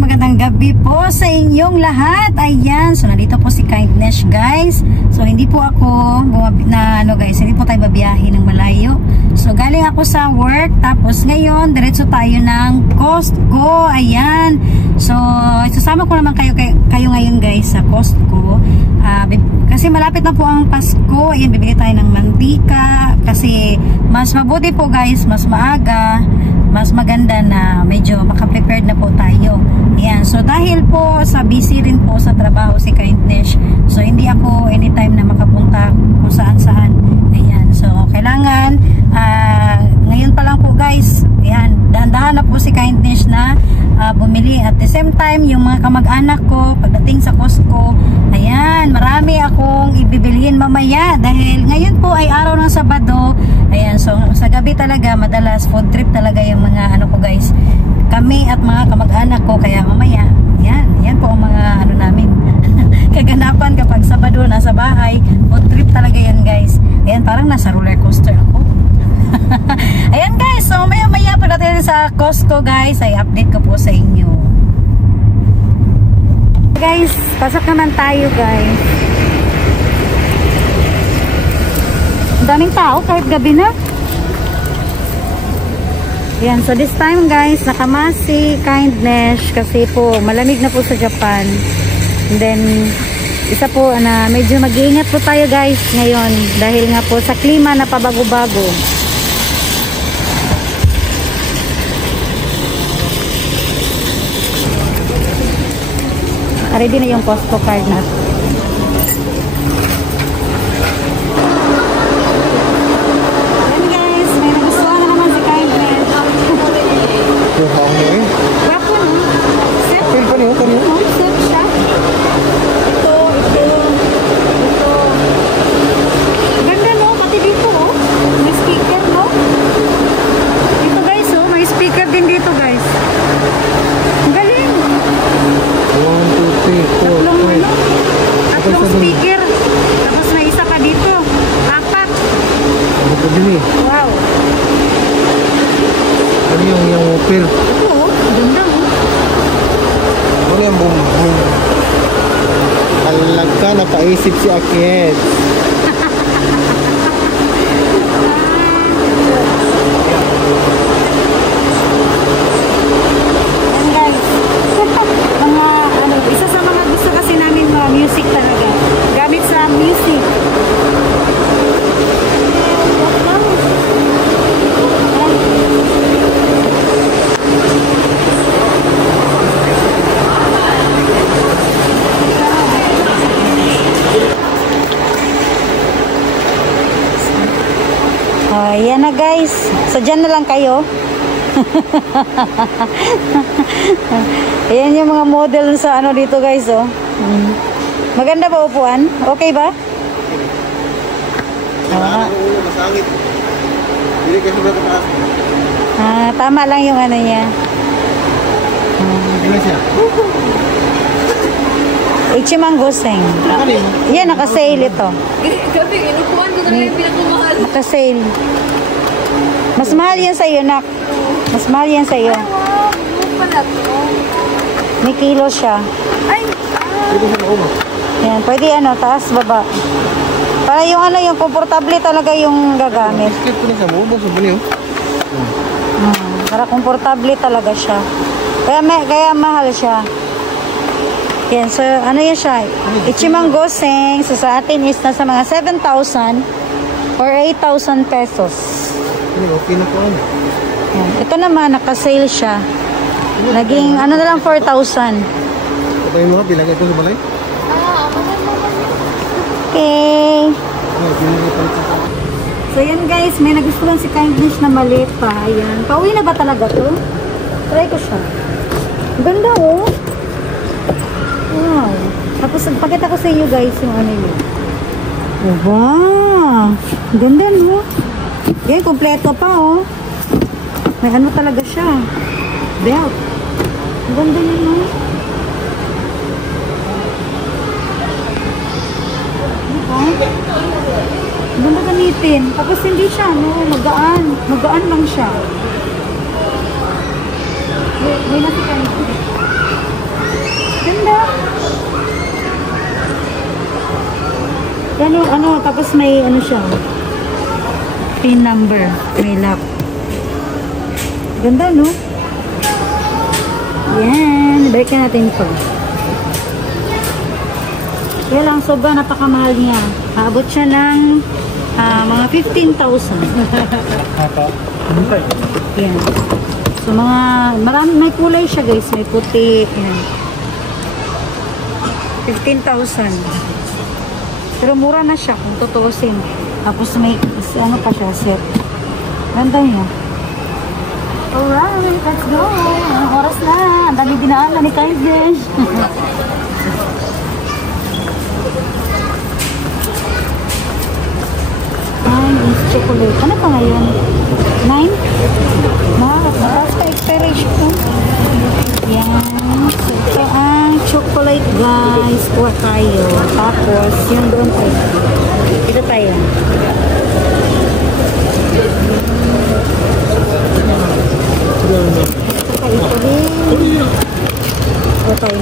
magandang gabi po sa inyong lahat. Ayan, so nandito po si Kindness, guys. So hindi po ako hindi po tayo babiyahe ng malayo. So galing ako sa work, tapos ngayon diretso tayo ng Costco. Ayan. So isasama ko naman kayo ngayon, guys, sa Costco. Kasi malapit na po ang Pasko. Ayan, bibili tayo ng mantika kasi mas mabuti po, guys, mas maaga, mas maganda na medyo maka-prepared na po tayo. Ayan, so dahil po sa busy rin po sa trabaho si Kindness, so hindi ako anytime na makapunta kung saan-saan. Ayan, so kailangan ngayon pa lang po, guys. Ayan, dahan-dahan na po si Kindness na bumili. At the same time, yung mga kamag-anak ko pagdating sa Costco, ayan, marami akong ibibilhin mamaya dahil ngayon po ay araw ng Sabado. Ayan, so sa gabi talaga madalas food trip talaga yung mga ano ko, guys, kami at mga kamag-anak ko, kaya mamaya yan po ang mga ano namin kaganapan kapag Sabado nasa bahay. Food trip talaga yan, guys. Ayan, parang nasa roller coaster ako. Ayan, guys, so maya pagdating sa Costco, guys, ay update ko po sa inyo. Guys, pasok naman tayo, guys. Ang daming tao kahit gabi na. Ayan, so this time, guys, nakamasi Kindness kasi po malamig na po sa Japan. And then isa po na medyo mag-iingat po tayo, guys, ngayon dahil nga po sa klima na pabago-bago. Ready na yung Costco card natin. Ayan, guys, may nagustuhan na naman si Kindness. Wapo, no? Set? Set siya. Ito. Ganda, no? Pati dito, oh. May speaker, no? Dito, guys, oh. May speaker din dito, guys. Ang galing. 1, 2, 3, 4, 5. Tatlong speaker. Tapos may isa pa dito. 4. Wow. Ano yung whopper? Ito, oh. Ganda, oh. Ano yung boom? Alag ka, napaisip si Aked. Isa sa mga gusto kasi namin music talaga. Gamit sa music. Yan na, guys. So dyan na lang kayo. Ayan yung mga model sa ano dito, guys, oh. Maganda ba upuan? Okay ba? Masangit. Hindi ka sobrang taas. Tama lang yung ano niya. Ilan siya? Ichimang Goseng. Yan, naka-sale ito. Gabi, inupuan ko na yung pinakamahal. Naka-sale. Mas mahal yan sa'yo, nak. Mas mahal yan sa'yo. Ay, wow. Ano pala ito? May kilo siya. Ay, Dito siya na Yan, pwede ano, taas, baba. Para yung ano, yung komportable talaga yung gagamit. Skip ko na sa mo. Basta bali, oh. Para komportable talaga siya. Kaya mahal siya. Yan, so ano yan siya? Ichimang Goseng. So sa atin is nasa mga 7,000 or 8,000 pesos. Okay na po. Yan. Ito naman, naka-sale siya. Naging ano na lang 4,000. Patay mo ka, bilagay ko sa balay. Okay. So yan, guys, may nagustuhan si Kindness na maliit pa. Ayan. Pauwi na ba talaga to? Try ko siya. Ganda, oh. Wow. Tapos pakita ko sa inyo, guys, yung ano yun. Wow. Ganda, no? Yan, kompleto pa, oh. May ano talaga siya. Belt. Ganda yun, no? Ganda gamitin. Tapos hindi siya, no? Magaan. Magaan lang siya. May nasikan. Yan yung ano, tapos may ano siya. Pin number. May lock. Ganda, no? Yan. Balik na natin ito. Kaya lang, sobrang napakamahal niya. Aabot siya ng mga 15,000. Yan. So, mga, marami, may kulay siya, guys. May puti. Yan. 15,000. Pero mura na siya kung tutuusin. Tapos may, ano pa siya, set. Ganda niya. Alright, let's go. Anong oras na? Ang dami dinaanan ni Kindness. Chocolate. Ano pa ngayon? 9? Mataas pa expiration. Yan. So, ito ang chocolate, guys. Kuha tayo. Tapos, yun doon tayo. Ito tayo. Ito tayo. Ito tayo.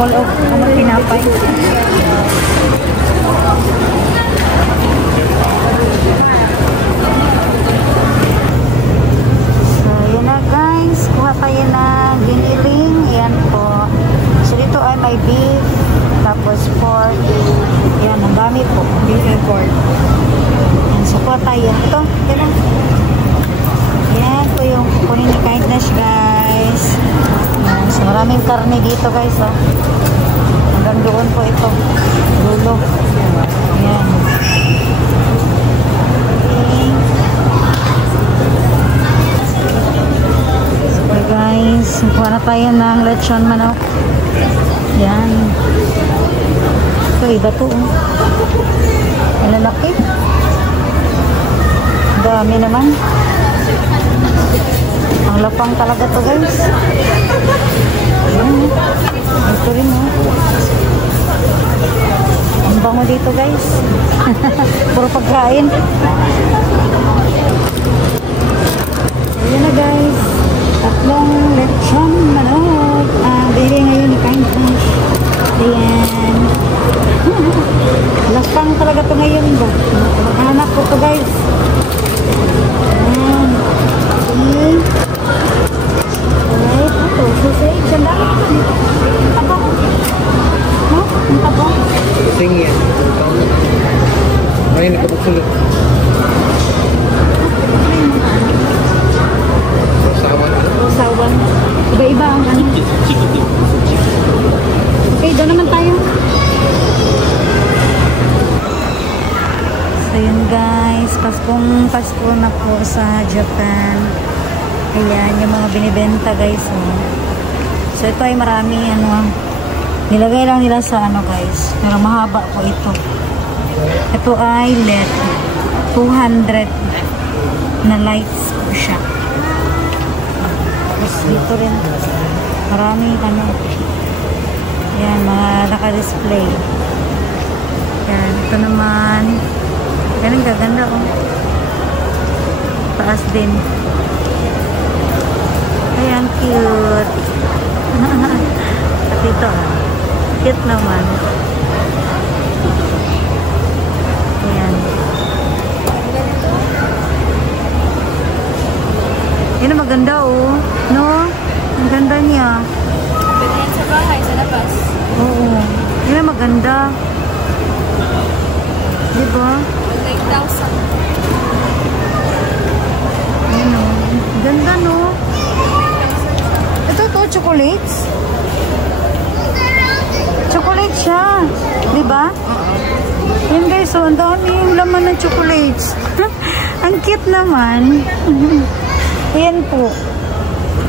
All of ano pinapay. So, yun na guys. Kuha tayo ng giniling. Yan po. So, dito ay may beef. Tapos pork. Yan, ang dami po. Beef and pork. Yan, so, kuha tayo. Ito. Yan. Yan po yung kukunin ni Kindness, guys. Yan. So, maraming karne dito, guys. Oh. Hanggang doon po ito. Lulo. Yan. So, guys. Kuha na tayo ng lechon manok. Yan. Ito, iba to. Oh. Malalaki. Dami naman. Ang lapang talaga to, guys. Ayan. Ito rin, oh. Ang bango dito, guys. Puro pagkain. Ayan na, guys. Tatlong lechon manok. Bili ngayon ni Kindness. Ayan. Lapang talaga to ngayon ba? Anak ko to, guys. Ayan. Okay. Alright. Ito. Sausage. Ang dami. Ang taba. No? Ang taba. Tingin yan. Ay, nakabuksulit. Rosawan. Rosawan. Iba-iba ang ano. Okay, doon naman tayo. So yun guys, Pasko na po sa Japan. Ayan, yung mga binibenta guys. Oh. So ito ay maraming ano, nilagay lang nila sa ano guys. Pero mahaba po ito. Ito ay LED. 200 na lights po siya. Tapos dito rin. Maraming ano. Ayan, mga naka-display. Ayan, ito naman. Ganun gaganda oh. Taas din. Ayan, cute. At ito ah. Cute naman. Ayan. Yan ang maganda oh. No? Ang ganda niya. Pwede yan sa bahay, sa labas. Oo. Yan ang maganda. Diba? 9,000. Ayan o. Ganda no? Ito to, chocolates. Chocolate siya. Diba? Yan guys, so ang dami yung laman ng chocolates. Ang cute naman. Ayan po.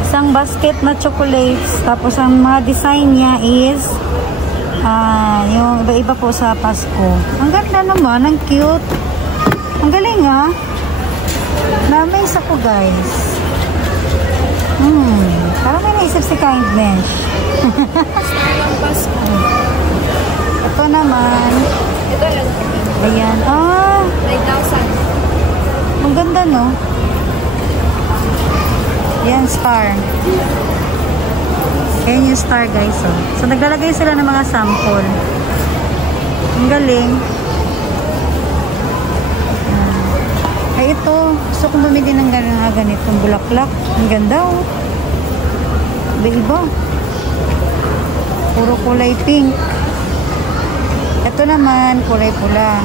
Isang basket na chocolates. Tapos ang mga design niya is yung iba-iba po sa Pasko. Ang ganda naman. Ang cute. Ang galing ah. Na-amaze ako guys. Parang may naisip si Kindness. Ang Pasko. Ito naman. Ito lang. Ayan. 9,000. Ang ganda no? Yan, star. Ayan yung star guys. Oh. So naglalagay sila ng mga sample. Ang galing. Ay ito, gusto kong bumili ng ganitong bulaklak. Ang ganda oh. Iba-iba. Puro kulay pink. Ito naman, kulay pula.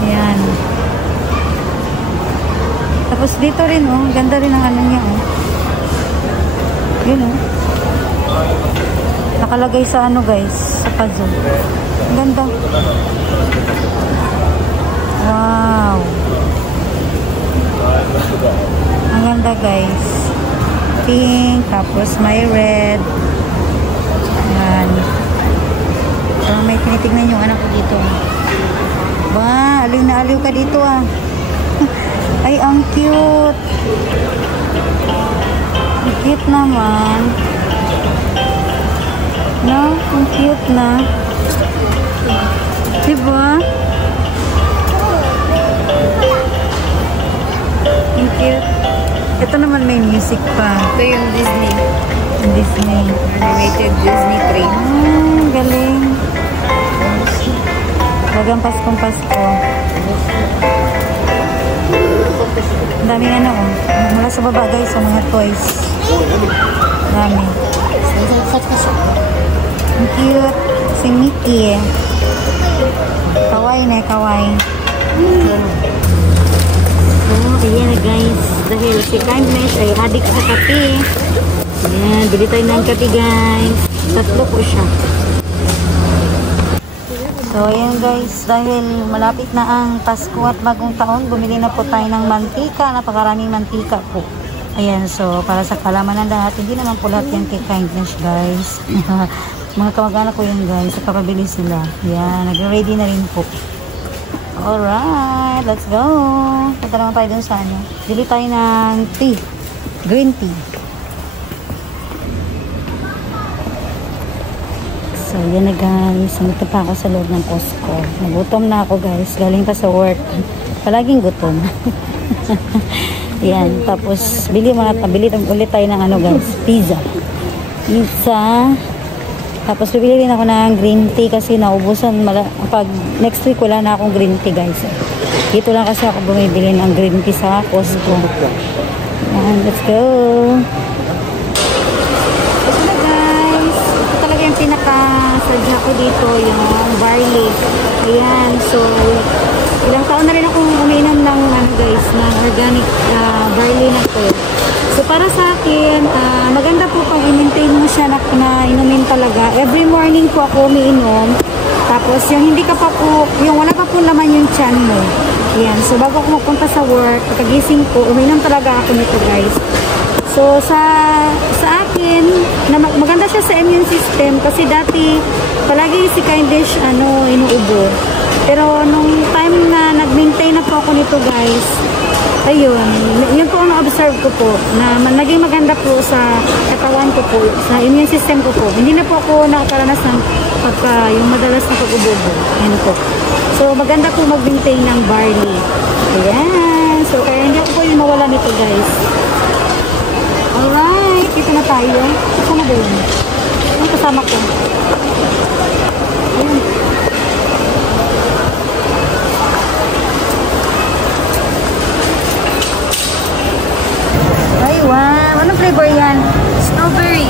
Ayan. Tapos dito rin oh, ganda rin ang ano niya oh. Yun oh. Nakalagay sa ano guys, sa puzzle. Ang ganda. Wow. Ang ganda guys. Pink, tapos may red. Ayan. Parang may tinitignan yung anak ko dito. Ba, aliw na aliw ka dito ah. Ay, ang cute. Ang cute naman. No? Ang cute na. Diba? Ang cute. Ito naman may music pa. Ito yung Disney. Disney. Animated Disney train. Galing. Bagang Paskong Pasko. Ang daming ano oh. Mula sa baba guys, sa mga toys. Dami. Ang cute. Si Mickey eh. Kawaii na, kawaii. So, ayan na guys. Dahil si Kindness ay adik sa kape. Ayan, bili tayo ng kape guys. Tatlo po siya. So, ayan guys, dahil malapit na ang Pasko at bagong taon, bumili na po tayo ng mantika. Napakaraming mantika po. Ayan, so, para sa kalamanan lahat, hindi naman po lahat yan kay Kindness guys. Mga kamag-anak ko yun guys, so kapabili sila. Ayan, nag-ready na rin po. Alright, let's go. Punta naman tayo dun sa ano. Bili tayo ng tea. Green tea. So, yan na guys. Nandito pa ako sa loob ng Costco. Nagutom na ako guys. Galing pa sa work. Palaging gutom. Yan. Tapos, bili ulit tayo ng ano guys. Pizza. Tapos, bibili rin ako ng green tea kasi naubusan. Pag next week, wala na akong green tea guys. Dito lang kasi ako bumibili ng green tea sa Costco. Yan. Let's go. Yung pinaka-sadya ko dito, yung barley. Ayan, so ilang taon na rin akong uminom ng guys, ng organic barley na to. So para sa akin, maganda po pag i-maintain mo siya na inumin talaga. Every morning po ako umiinom. Tapos yung hindi ka pa po, yung wala pa po naman yung tiyan mo. Ayan, so bago ako magpunta sa work, pagkagising ko, uminom talaga ako nito guys. So, sa akin, maganda siya sa immune system kasi dati, palagi si Kindness, inuubo. Pero, nung time na nag-maintain na po ako nito, guys, ayun, yun po ang na-observe ko po, na naging maganda po sa katawan ko po, sa immune system ko po. Hindi na po ako nakakaranas ng yung madalas na pag-ubo. Yan po. So, maganda po mag-maintain ng barley. Ayan. So, kaya hindi ako po yung mawala nito, guys. Alright, dito na tayo. Ito na ba yun? Yung kasama ko. Ayan. Ay, wow. Anong flavor yan? Strawberry.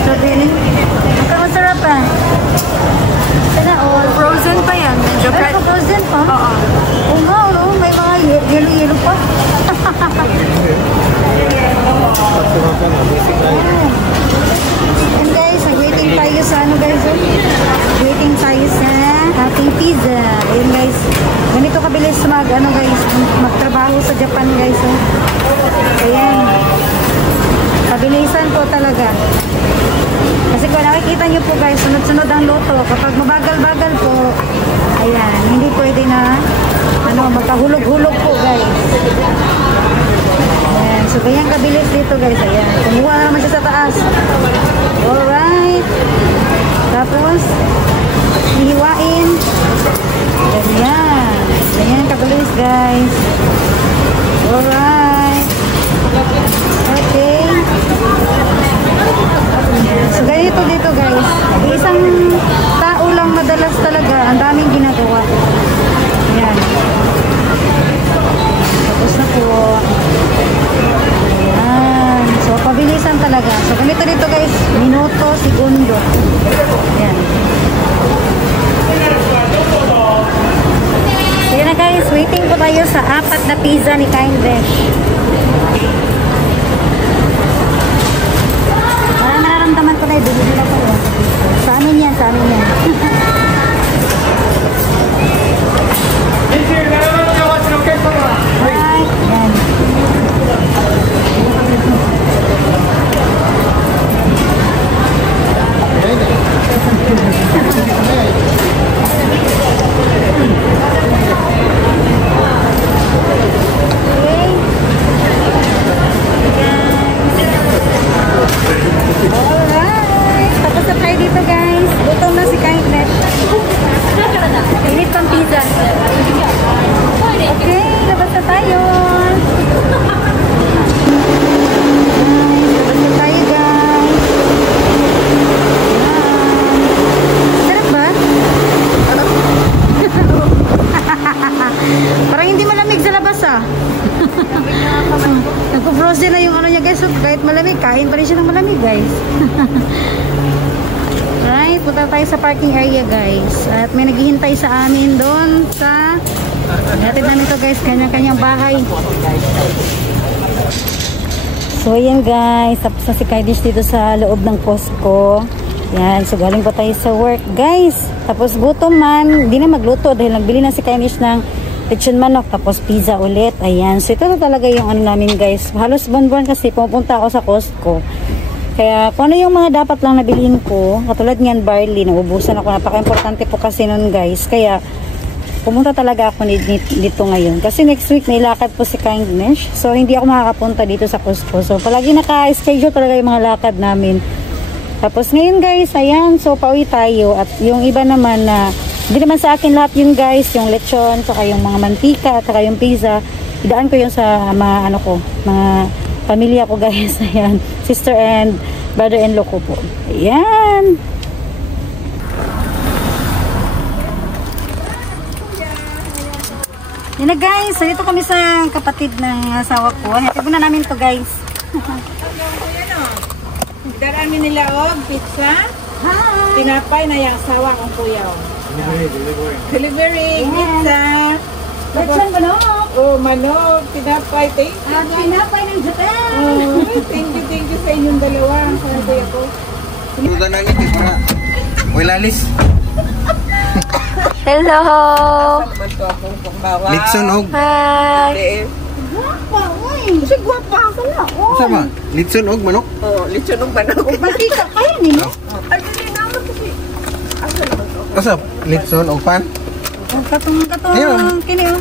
Strawberry? Ang masarap ah. Sana all. Frozen pa yan. Medyo Ano pa frozen pa? Oo. Oo nga, no? May mga yellow-yellow pa. And guys, nag-waiting tayo sa guys, waiting tayo sa ating pizza. Ayun guys, ganito kabilis guys, magtrabaho sa Japan guys. Ayan, kabilisan po talaga. Kasi kung nakikita nyo po guys, sunod-sunod ang luto. Kapag mabagal-bagal po, ayan, hindi pwede na magkahulog-hulog po guys. Ayan, so ganyan kabilis dito guys. Ayan, kumuha na naman siya sa taas. Alright. Tapos, hihiwain. Ganyan. Ganyan kabilis guys. Alright. Okay. So ganito dito guys. Isang tao lang madalas talaga. Ang daming ginagawa. Ayan. Tapos na po. Ayan. So pabilisan talaga. So ganito dito guys. Minuto, segundo. Ayan. So yun na guys. Waiting po tayo sa 4 na pizza ni Kind Desh. Nararamdaman ko na yung bili nila ko. Sa amin yan, sa amin yan. Right, yan. Alright, tapos na tayo dito guys. Gutom na si Kind Desh. Init pang pizza. Okay, labas na tayo. Labas na tayo guys. Sarap ba? Parang hindi malamig sa labas ah. Nagpo-frozen na yung ano niya guys. So, kahit malamig, kain pa rin siya ng malamig guys. Right, punta tayo sa parking area guys. At may naghihintay sa amin doon sa hatid namin to guys, kanya-kanyang bahay. So ayan guys, tapos na si Kaidish dito sa loob ng Costco. Yan, so galing pa tayo sa work guys. Tapos gutom man, hindi na magluto dahil nagbili na si Kaidish ng lechon manok, tapos pizza ulit. Ayan, so ito na talaga yung ano namin guys. Halos buwan-buwan kasi pumunta ako sa Costco. Kaya kung ano yung mga dapat lang nabilihin ko, katulad niyan barley, naubusan ako. Napaka-importante po kasi nun guys. Kaya pumunta talaga ako dito ngayon. Kasi next week may lakad po si Kind Desh. So hindi ako makakapunta dito sa Costco. So palagi naka-schedule talaga yung mga lakad namin. Tapos ngayon guys, ayan, so pauwi tayo. At yung iba naman na hindi naman sa akin lahat yun guys, yung lechon, saka yung mga mantika, saka yung pizza, idaan ko yun sa mga ano ko, mga pamilya ko guys. Ayan, sister and brother-in-law ko po. Ayan. Yan na guys, so dito kami sa kapatid ng asawa ko. Hatid na namin to guys. Darami nila pizza. Hi! Tinapay na yung asawa kong kuya. Delivery, pizza. Lechon manok! Oh, manok, tinapay. Thank you. At pinapay ng Japan! Oh, thank you sa inyong dalawa. Sa kuya ko. Lugan na ngiti para wilalis. Hello! Litson og. Hi! Guwapa, uy! Kasi guwapa ako na. Sa ba? Litson og manok. Oh, lechon ng manok. Mantika kayo nila? Ay, hindi na ako kasi. Asa? Litson og pan. Katong Ayun. kini oh.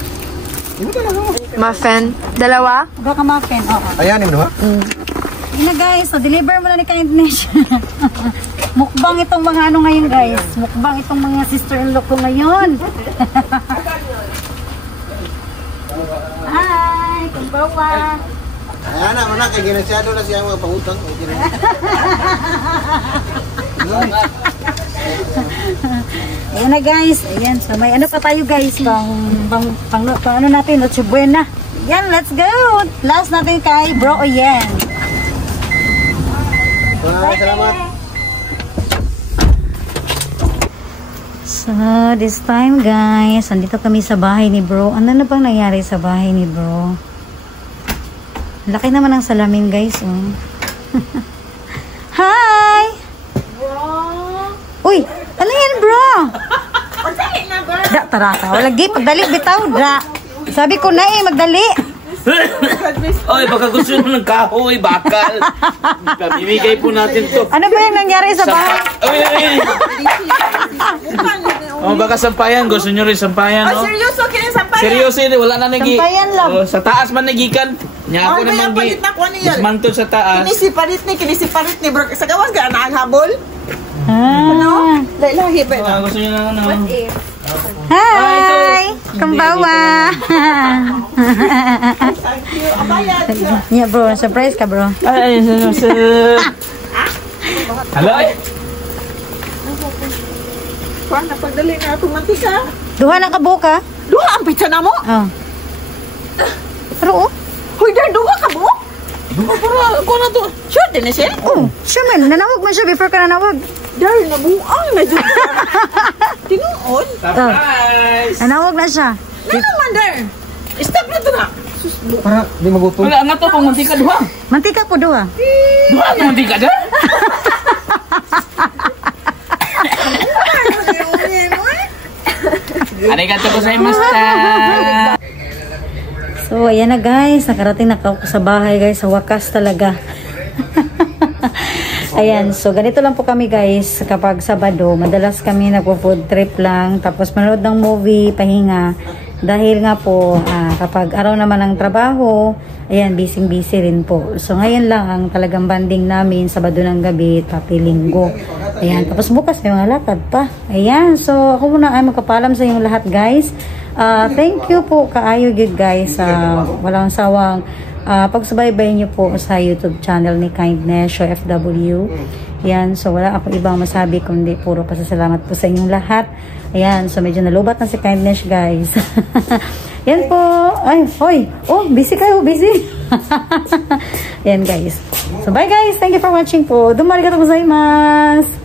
Imo talaga mo. Muffin. Dalawa? Baka muffin, oo. Ayan imo ha. Yun na guys, so deliver mo na ni Kind Desh. Mukbang itong mga ano ngayon guys. Mukbang itong mga sister-in-law ko ngayon. Hi! Kumbawa! Ayan na, mana kay ginasyado na siya mga pangutang. Ayan na guys. Ayan, so may ano pa tayo guys. Pang ano natin, Noche Buena. Yan, let's go! Last natin kay Bro Oyen. Salamat. So, this time guys, andito kami sa bahay ni Bro. Ano na bang nangyari sa bahay ni Bro? Laki naman ang salamin guys. Oh. Hi! Bro! Uy! Ano yan bro? Magdali na, girl! Da, tarata. Walagi, pagdali bitaw. Da. Sabi ko na magdali. Oy, baka gusto nyo ng kahoy, bakal. Pamimigay po natin to. Ano ba yung nangyari sa bahay? Oy! Oh, baka sampayan. Gusto nyo rin sampayan, no? Seryoso, kaya sampayan? Seryoso, wala na nagi. Sampayan lang. Oh, sa taas man nagikan. Nya ako na nagi. Dismantle sa taas. Kinisiparit ni bro. Sa gawas ka na ang habol? Ah. Lahi ba? Ah, gusto nyo na ano? Hi! Kumbawa! Abayad. Yeah bro, surprise ka bro. Ay, Hello? Kuan na pagdali na itong mantika. Duha na ka buka? Duha ang pizza na mo. Oh. Pero oh. Hoy, dar, duha ka mo? Duha para, kuan na to. Sure din na siya? Oh, siya man. Nanawag man siya before ka nanawag. Dar, nabuang na dyan. Tinuod. Surprise! Nanawag na siya. Na naman, dar. Stop na to na. Sus, Para di magutom. Wala nga to pang mantika duha. Mantika po duha. Duha ang mantika dyan? Arigato gozaimashita. So, ayan na guys. Nakarating na ako sa bahay guys. Sa wakas talaga. Ayan. So, ganito lang po kami guys. Kapag Sabado, madalas kami nagpo-food trip lang. Tapos manood ng movie, pahinga. Dahil nga po, kapag araw naman ng trabaho, ayan, busy rin po. So, ngayon lang ang talagang banding namin, Sabado ng gabi, pati Linggo. Ayan, tapos bukas may mga lakad pa. Ayan, so ako muna ay magkapalam sa inyong lahat, guys. Thank you po, kaayo good guys. Walang sawang pagsubaybay niyo po sa YouTube channel ni Kindness Show FW. Ayan, so wala ako ibang masabi kundi puro pasasalamat po sa inyong lahat. Ayan, so medyo nalubat na si Kindness guys. Yan po. Ay, hoy. Oh, busy kayo, busy. Ayan guys. So bye guys, thank you for watching po. Dumarigatou gozaimasu.